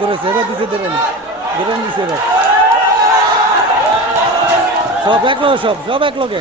ধরেছে এবার দিছে ধরেন ধরেন দিছে এবার সব এক লগে সব এক লগে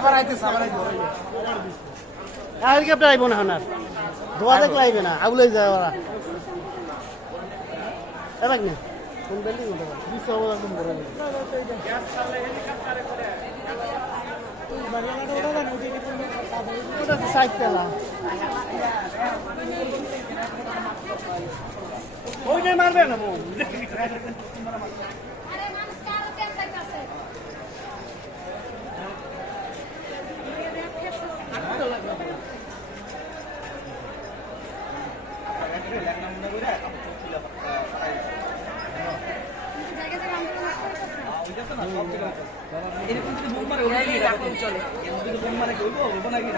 আবার আইতেছে আজকে আপনি আইব না হনার ধোয়া দেখলে আইবে না আগুলাই যায় ওরা এবার না কোন বিল্ডিং হতে পারে বিশ্ব একদম বড় ওটা সাইড তেলা ওইটাই মারবে না মন এরকম যদি বোম মারে চলে এরকম যদি বোম মারে করবো বলবো নাকি